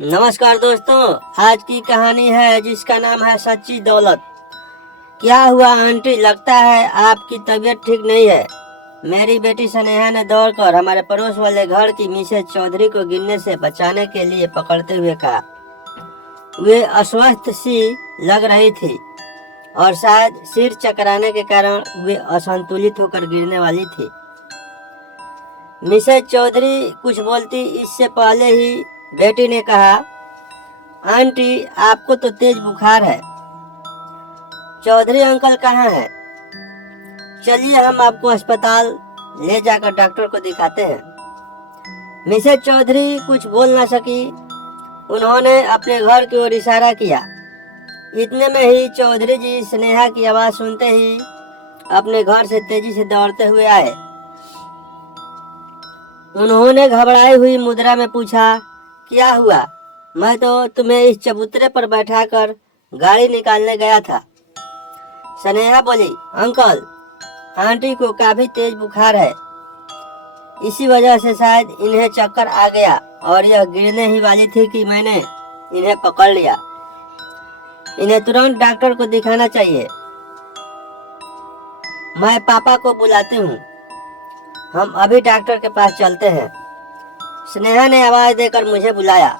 नमस्कार दोस्तों, आज की कहानी है जिसका नाम है सच्ची दौलत। क्या हुआ आंटी, लगता है आपकी तबीयत ठीक नहीं है। मेरी बेटी स्नेहा ने दौड़कर हमारे पड़ोस वाले घर की मिसेज चौधरी को गिरने से बचाने के लिए पकड़ते हुए कहा। वे अस्वस्थ सी लग रही थी और शायद सिर चकराने के कारण वे असंतुलित होकर गिरने वाली थी। मिसेज चौधरी कुछ बोलती इससे पहले ही बेटी ने कहा, आंटी आपको तो तेज बुखार है। चौधरी अंकल कहाँ हैं? चलिए हम आपको अस्पताल ले जाकर डॉक्टर को दिखाते हैं। मिसेज चौधरी कुछ बोल ना सकी। उन्होंने अपने घर की ओर इशारा किया। इतने में ही चौधरी जी स्नेहा की आवाज सुनते ही अपने घर से तेजी से दौड़ते हुए आए। उन्होंने घबराई हुई मुद्रा में पूछा, क्या हुआ? मैं तो तुम्हें इस चबूतरे पर बैठाकर गाड़ी निकालने गया था। स्नेहा बोली, अंकल आंटी को काफी तेज बुखार है, इसी वजह से शायद इन्हें चक्कर आ गया और यह गिरने ही वाली थी कि मैंने इन्हें पकड़ लिया। इन्हें तुरंत डॉक्टर को दिखाना चाहिए। मैं पापा को बुलाती हूँ, हम अभी डॉक्टर के पास चलते हैं। स्नेहा ने आवाज देकर मुझे बुलाया।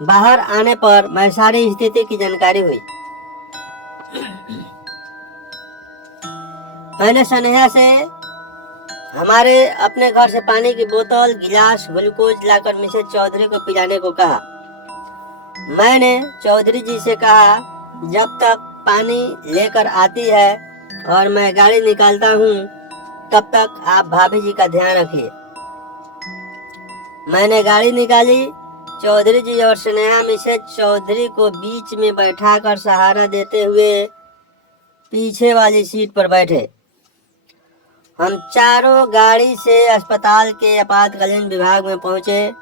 बाहर आने पर मैं सारी स्थिति की जानकारी हुई। मैंने स्नेहा से हमारे अपने घर से पानी की बोतल, गिलास, ग्लूकोज लाकर मिसेज चौधरी को पिलाने को कहा। मैंने चौधरी जी से कहा, जब तक पानी लेकर आती है और मैं गाड़ी निकालता हूँ तब तक आप भाभी जी का ध्यान रखिए। मैंने गाड़ी निकाली। चौधरी जी और स्नेहा मिसेज चौधरी को बीच में बैठाकर सहारा देते हुए पीछे वाली सीट पर बैठे। हम चारों गाड़ी से अस्पताल के आपातकालीन विभाग में पहुंचे।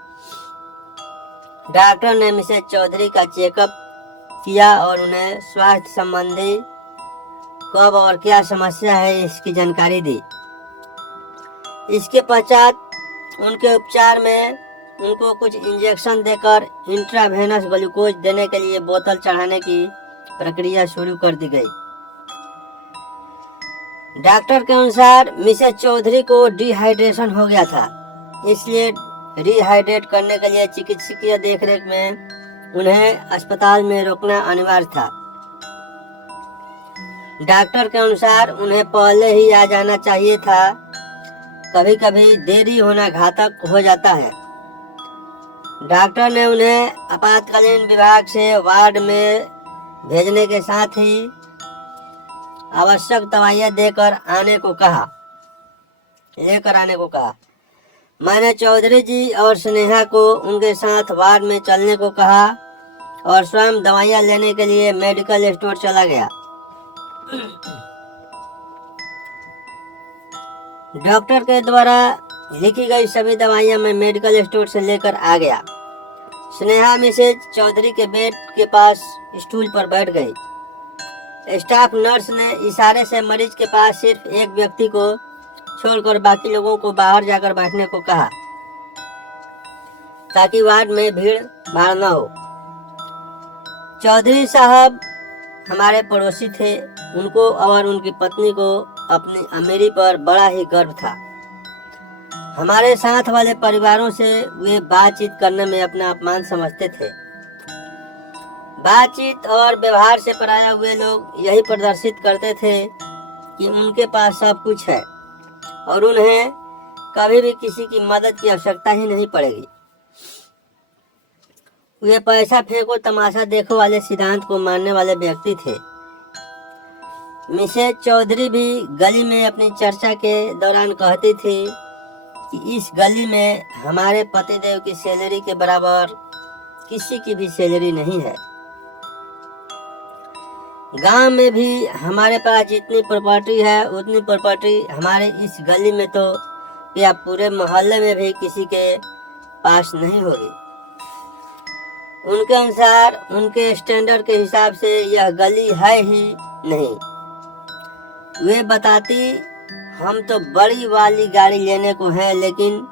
डॉक्टर ने मिसेज चौधरी का चेकअप किया और उन्हें स्वास्थ्य संबंधी कब और क्या समस्या है इसकी जानकारी दी। इसके पश्चात उनके उपचार में उनको कुछ इंजेक्शन देकर इंट्रावेनस ग्लूकोज देने के लिए बोतल चढ़ाने की प्रक्रिया शुरू कर दी गई। डॉक्टर के अनुसार मिसेज चौधरी को डिहाइड्रेशन हो गया था, इसलिए रिहाइड्रेट करने के लिए चिकित्सकीय देखरेख में उन्हें अस्पताल में रोकना अनिवार्य था। डॉक्टर के अनुसार उन्हें पहले ही आ जाना चाहिए था। कभी कभी देरी होना घातक हो जाता है। डॉक्टर ने उन्हें आपातकालीन विभाग से वार्ड में भेजने के साथ ही आवश्यक दवाइयाँ लेकर आने को कहा। मैंने चौधरी जी और स्नेहा को उनके साथ वार्ड में चलने को कहा और स्वयं दवाइयाँ लेने के लिए मेडिकल स्टोर चला गया। डॉक्टर के द्वारा लिखी गई सभी दवाइयाँ मैं मेडिकल स्टोर से लेकर आ गया। स्नेहा मिसेज चौधरी के बेड के पास स्टूल पर बैठ गई। स्टाफ नर्स ने इशारे से मरीज के पास सिर्फ एक व्यक्ति को छोड़कर बाकी लोगों को बाहर जाकर बैठने को कहा, ताकि वार्ड में भीड़ भाड़ न हो। चौधरी साहब हमारे पड़ोसी थे। उनको और उनकी पत्नी को अपनी अमीरी पर बड़ा ही गर्व था। हमारे साथ वाले परिवारों से वे बातचीत करने में अपना अपमान समझते थे। बातचीत और व्यवहार से पराया हुए लोग यही प्रदर्शित करते थे कि उनके पास सब कुछ है और उन्हें कभी भी किसी की मदद की आवश्यकता ही नहीं पड़ेगी। वे पैसा फेंको तमाशा देखो वाले सिद्धांत को मानने वाले व्यक्ति थे। मिसेज चौधरी भी गली में अपनी चर्चा के दौरान कहती थी कि इस गली में हमारे पतिदेव की सैलरी के बराबर किसी की भी सैलरी नहीं है। गांव में भी हमारे पास जितनी प्रॉपर्टी है उतनी प्रॉपर्टी हमारे इस गली में तो या पूरे मोहल्ले में भी किसी के पास नहीं होगी। उनके अनुसार, उनके स्टैंडर्ड के हिसाब से यह गली है ही नहीं। वे बताती, हम तो बड़ी वाली गाड़ी लेने को हैं, लेकिन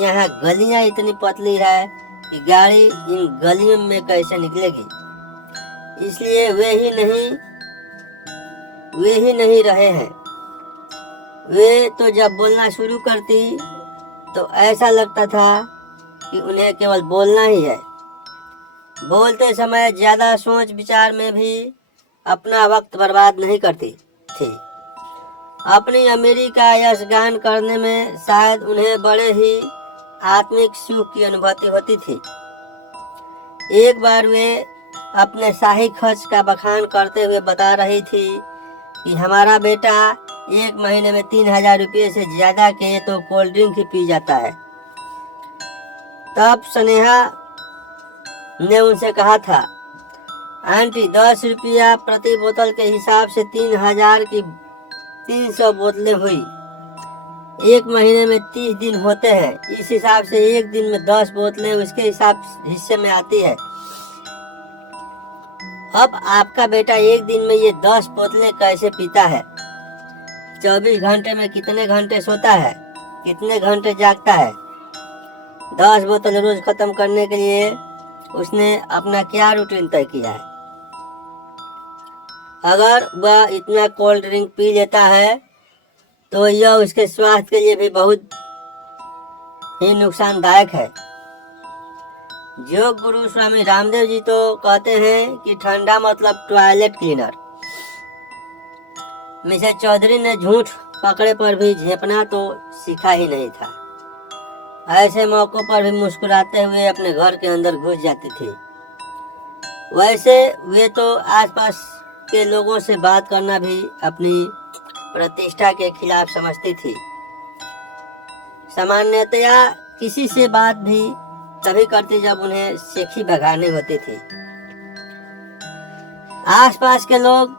यहाँ गलियाँ इतनी पतली है कि गाड़ी इन गलियों में कैसे निकलेगी, इसलिए वे ही नहीं रहे हैं। वे तो जब बोलना शुरू करती तो ऐसा लगता था कि उन्हें केवल बोलना ही है। बोलते समय ज़्यादा सोच विचार में भी अपना वक्त बर्बाद नहीं करती थी। अपनी अमीरी का यशगान करने में शायद उन्हें बड़े ही आत्मिक सुख की अनुभूति होती थी। एक बार वे अपने शाही खर्च का बखान करते हुए बता रही थी कि हमारा बेटा 1 महीने में 3,000 रुपये से ज़्यादा के तो कोल्ड ड्रिंक ही पी जाता है। तब स्नेहा ने उनसे कहा था, आंटी 10 रुपया प्रति बोतल के हिसाब से 3,000 की 300 बोतलें हुई। 1 महीने में 30 दिन होते हैं, इस हिसाब से एक दिन में 10 बोतलें उसके हिस्से में आती है। अब आपका बेटा एक दिन में ये 10 बोतलें कैसे पीता है? 24 घंटे में कितने घंटे सोता है, कितने घंटे जागता है? 10 बोतल रोज खत्म करने के लिए उसने अपना क्या रूटीन तय किया है? अगर वह इतना कोल्ड ड्रिंक पी लेता है तो यह उसके स्वास्थ्य के लिए भी बहुत ही नुकसानदायक है। योग गुरु स्वामी रामदेव जी तो कहते हैं कि ठंडा मतलब टॉयलेट क्लीनर। मिसेस चौधरी ने झूठ पकड़े पर भी झेपना तो सीखा ही नहीं था। ऐसे मौकों पर भी मुस्कुराते हुए अपने घर के अंदर घुस जाती थी। वैसे वे तो आसपास के लोगों से बात करना भी अपनी प्रतिष्ठा के खिलाफ समझती थी। सामान्यतया किसी से बात भी तभी करती जब उन्हें सेखी भगानी होती थी। आसपास के लोग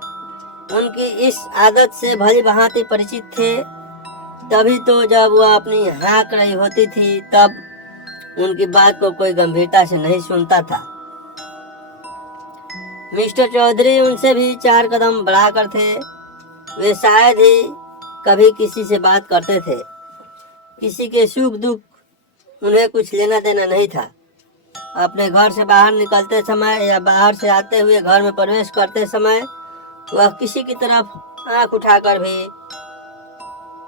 उनकी इस आदत से भली भांति परिचित थे। तभी तो जब वह अपनी हाँक रही होती थी तब उनकी बात को कोई गंभीरता से नहीं सुनता था। मिस्टर चौधरी उनसे भी 4 कदम बढ़ाकर थे। वे शायद ही कभी किसी से बात करते थे। किसी के सुख दुख उन्हें कुछ लेना देना नहीं था। अपने घर से बाहर निकलते समय या बाहर से आते हुए घर में प्रवेश करते समय वह किसी की तरफ आंख उठाकर भी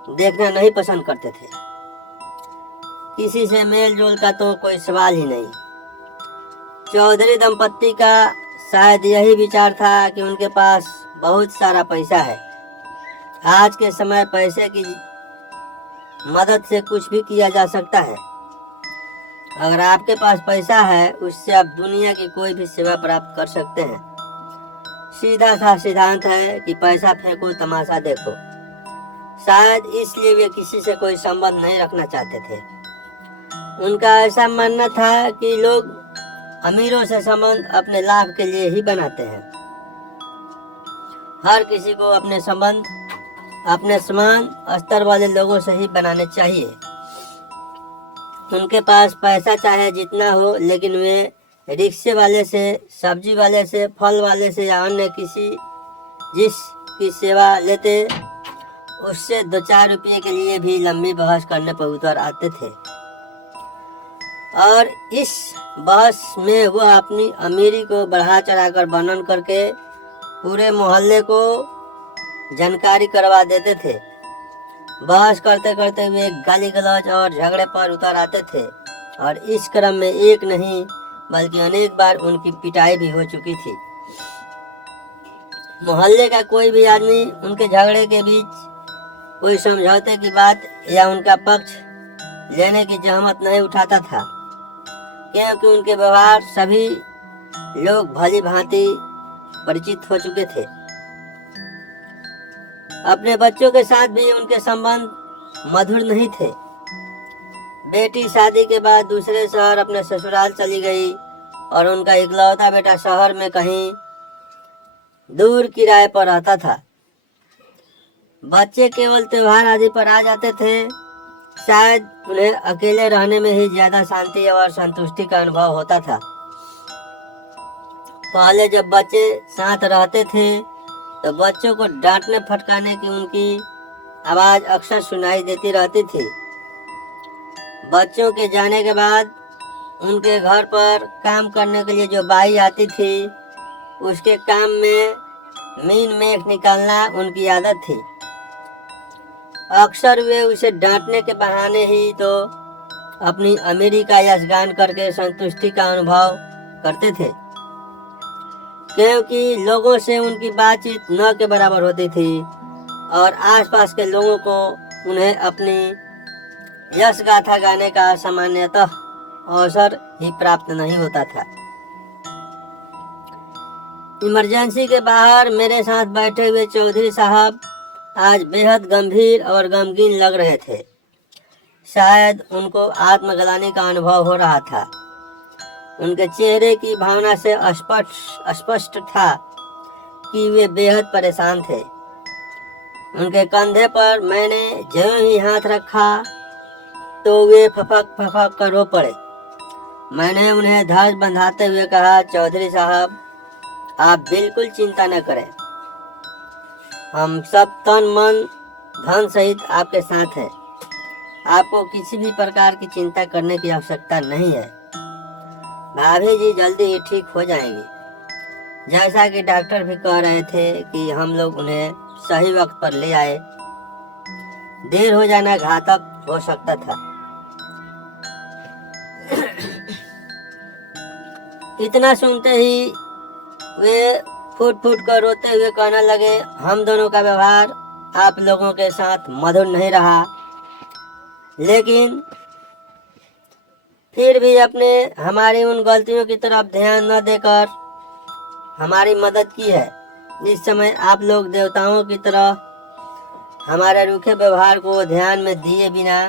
देखना नहीं पसंद करते थे। किसी से मेल जोल का तो कोई सवाल ही नहीं। चौधरी दंपत्ति का शायद यही विचार था कि उनके पास बहुत सारा पैसा है। आज के समय पैसे की मदद से कुछ भी किया जा सकता है। अगर आपके पास पैसा है उससे आप दुनिया की कोई भी सेवा प्राप्त कर सकते हैं। सीधा सा सिद्धांत है कि पैसा फेंको तमाशा देखो। शायद इसलिए वे किसी से कोई संबंध नहीं रखना चाहते थे। उनका ऐसा मानना था कि लोग अमीरों से संबंध अपने लाभ के लिए ही बनाते हैं। हर किसी को अपने संबंध अपने समान स्तर वाले लोगों से ही बनाने चाहिए। उनके पास पैसा चाहे जितना हो, लेकिन वे रिक्शे वाले से, सब्जी वाले से, फल वाले से या अन्य किसी जिसकी सेवा लेते उससे 2-4 रुपये के लिए भी लंबी बहस करने पर उतर आते थे। और इस बहस में वह अपनी अमीरी को बढ़ा चढ़ाकर वर्णन करके पूरे मोहल्ले को जानकारी करवा देते थे। बहस करते करते वे गाली गलौज और झगड़े पर उतर आते थे और इस क्रम में एक नहीं बल्कि अनेक बार उनकी पिटाई भी हो चुकी थी। मोहल्ले का कोई भी आदमी उनके झगड़े के बीच कोई समझौते की बात या उनका पक्ष लेने की जहमत नहीं उठाता था, क्योंकि उनके व्यवहार सभी लोग भली भांति परिचित हो चुके थे। अपने बच्चों के साथ भी उनके संबंध मधुर नहीं थे। बेटी शादी के बाद दूसरे शहर अपने ससुराल चली गई और उनका इकलौता बेटा शहर में कहीं दूर किराए पर रहता था। बच्चे केवल त्योहार आदि पर आ जाते थे। शायद उन्हें अकेले रहने में ही ज्यादा शांति और संतुष्टि का अनुभव होता था। पहले जब बच्चे साथ रहते थे तो बच्चों को डांटने फटकाने की उनकी आवाज अक्सर सुनाई देती रहती थी। बच्चों के जाने के बाद उनके घर पर काम करने के लिए जो बाई आती थी, उसके काम में मीन मेख निकालना उनकी आदत थी। अक्सर वे उसे डांटने के बहाने ही तो अपनी अमीरी का यशगान करके संतुष्टि का अनुभव करते थे, क्योंकि लोगों से उनकी बातचीत न के बराबर होती थी और आसपास के लोगों को उन्हें अपनी यश गाथा गाने का सामान्यतः अवसर ही प्राप्त नहीं होता था। इमरजेंसी के बाहर मेरे साथ बैठे हुए चौधरी साहब आज बेहद गंभीर और गमगीन लग रहे थे। शायद उनको आत्मग्लानि का अनुभव हो रहा था। उनके चेहरे की भावना से स्पष्ट था कि वे बेहद परेशान थे। उनके कंधे पर मैंने ज्यों ही हाथ रखा तो वे फफक कर रो पड़े। मैंने उन्हें धैर्य बंधाते हुए कहा, चौधरी साहब, आप बिल्कुल चिंता न करें। हम सब तन मन धन सहित आपके साथ हैं। आपको किसी भी प्रकार की चिंता करने की आवश्यकता नहीं है। भाभी जी जल्दी ही ठीक हो जाएंगी। जैसा कि डॉक्टर भी कह रहे थे कि हम लोग उन्हें सही वक्त पर ले आए। देर हो जाना घातक हो सकता था। इतना सुनते ही वे फूट कर रोते हुए कहने लगे, हम दोनों का व्यवहार आप लोगों के साथ मधुर नहीं रहा, लेकिन फिर भी आपने हमारी उन गलतियों की तरफ ध्यान न देकर हमारी मदद की है। इस समय आप लोग देवताओं की तरह हमारे रूखे व्यवहार को ध्यान में दिए बिना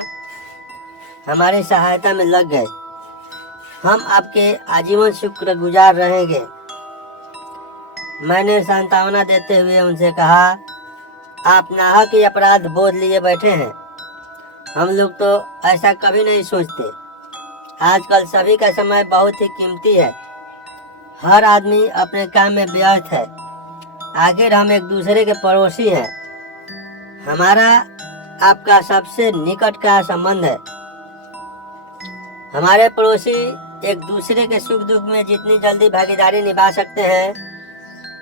हमारी सहायता में लग गए। हम आपके आजीवन शुक्रगुजार रहेंगे। मैंने सांत्वना देते हुए उनसे कहा, आप नाहक ही अपराध बोध लिए बैठे हैं। हम लोग तो ऐसा कभी नहीं सोचते। आजकल सभी का समय बहुत ही कीमती है। हर आदमी अपने काम में व्यस्त है। आखिर हम एक दूसरे के पड़ोसी हैं। हमारा आपका सबसे निकट का संबंध है। हमारे पड़ोसी एक दूसरे के सुख दुख में जितनी जल्दी भागीदारी निभा सकते हैं,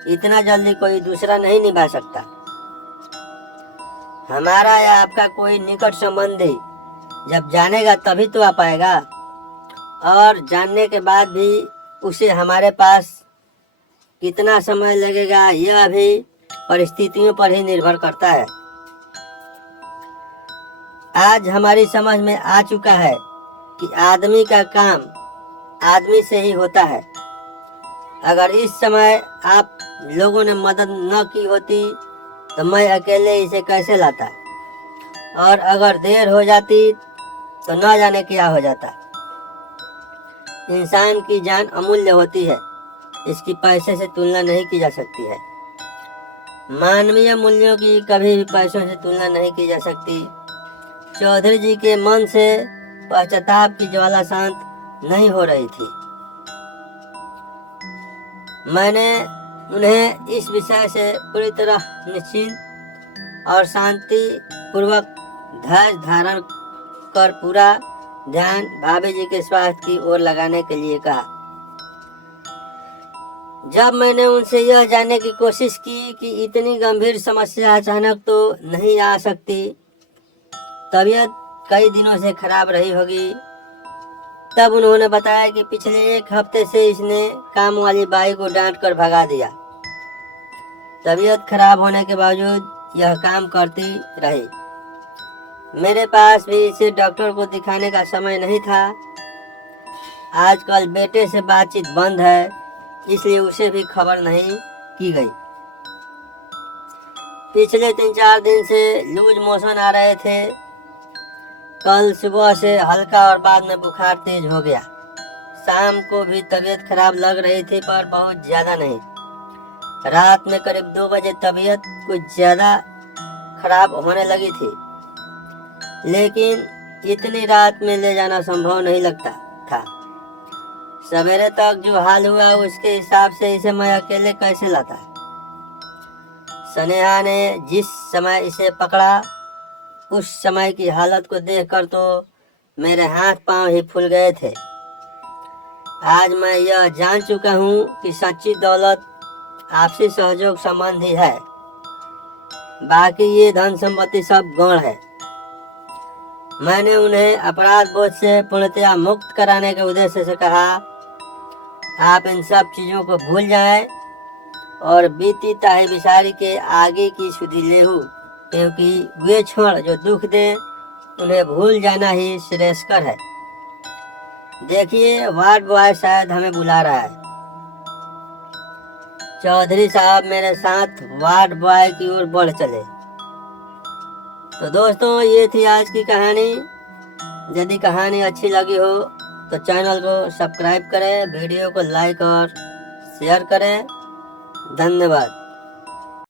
इतना जल्दी कोई दूसरा नहीं निभा सकता। हमारा या आपका कोई निकट संबंधी जब जानेगा तभी तो आ पाएगा, और जानने के बाद भी उसे हमारे पास कितना समय लगेगा यह भी परिस्थितियों पर ही निर्भर करता है। आज हमारी समझ में आ चुका है कि आदमी का काम आदमी से ही होता है। अगर इस समय आप लोगों ने मदद न की होती तो मैं अकेले इसे कैसे लाता, और अगर देर हो जाती तो न जाने क्या हो जाता। इंसान की जान अमूल्य होती है, इसकी पैसे से तुलना नहीं की जा सकती है। मानवीय मूल्यों की कभी भी पैसों से तुलना नहीं की जा सकती। चौधरी जी के मन से पश्चाताप की ज्वाला शांत नहीं हो रही थी। मैंने उन्हें इस विषय से पूरी तरह निश्चिंत और शांति पूर्वक धैर्य धारण कर पूरा ध्यान भाभी जी के स्वास्थ्य की ओर लगाने के लिए कहा। जब मैंने उनसे यह जानने की कोशिश की कि इतनी गंभीर समस्या अचानक तो नहीं आ सकती, तबीयत कई दिनों से खराब रही होगी, तब उन्होंने बताया कि पिछले 1 हफ्ते से इसने काम वाली बाई को डांट कर भगा दिया। तबीयत खराब होने के बावजूद यह काम करती रही। मेरे पास भी इसे डॉक्टर को दिखाने का समय नहीं था। आजकल बेटे से बातचीत बंद है, इसलिए उसे भी खबर नहीं की गई। पिछले 3-4 दिन से लूज मोशन आ रहे थे। कल सुबह से हल्का और बाद में बुखार तेज हो गया। शाम को भी तबीयत खराब लग रही थी, पर बहुत ज़्यादा नहीं। रात में करीब 2 बजे तबीयत कुछ ज़्यादा खराब होने लगी थी, लेकिन इतनी रात में ले जाना संभव नहीं लगता था। सवेरे तक जो हाल हुआ उसके हिसाब से इसे मैं अकेले कैसे लाता। स्नेहा ने जिस समय इसे पकड़ा उस समय की हालत को देखकर तो मेरे हाथ पांव ही फूल गए थे। आज मैं यह जान चुका हूँ कि सच्ची दौलत आपसी सहयोग संबंध ही है, बाकी ये धन संपत्ति सब गौण है। मैंने उन्हें अपराध बोझ से पूर्णतया मुक्त कराने के उद्देश्य से कहा, आप इन सब चीज़ों को भूल जाएं और बीती ताही बिसारी के आगे की सुधि लेहू, क्योंकि वे क्षण जो दुख दें उन्हें भूल जाना ही श्रेयस्कर है। देखिए, वार्ड बॉय शायद हमें बुला रहा है। चौधरी साहब मेरे साथ वार्ड बॉय की ओर बढ़ चले। तो दोस्तों, ये थी आज की कहानी। यदि कहानी अच्छी लगी हो तो चैनल को सब्सक्राइब करें, वीडियो को लाइक और शेयर करें। धन्यवाद।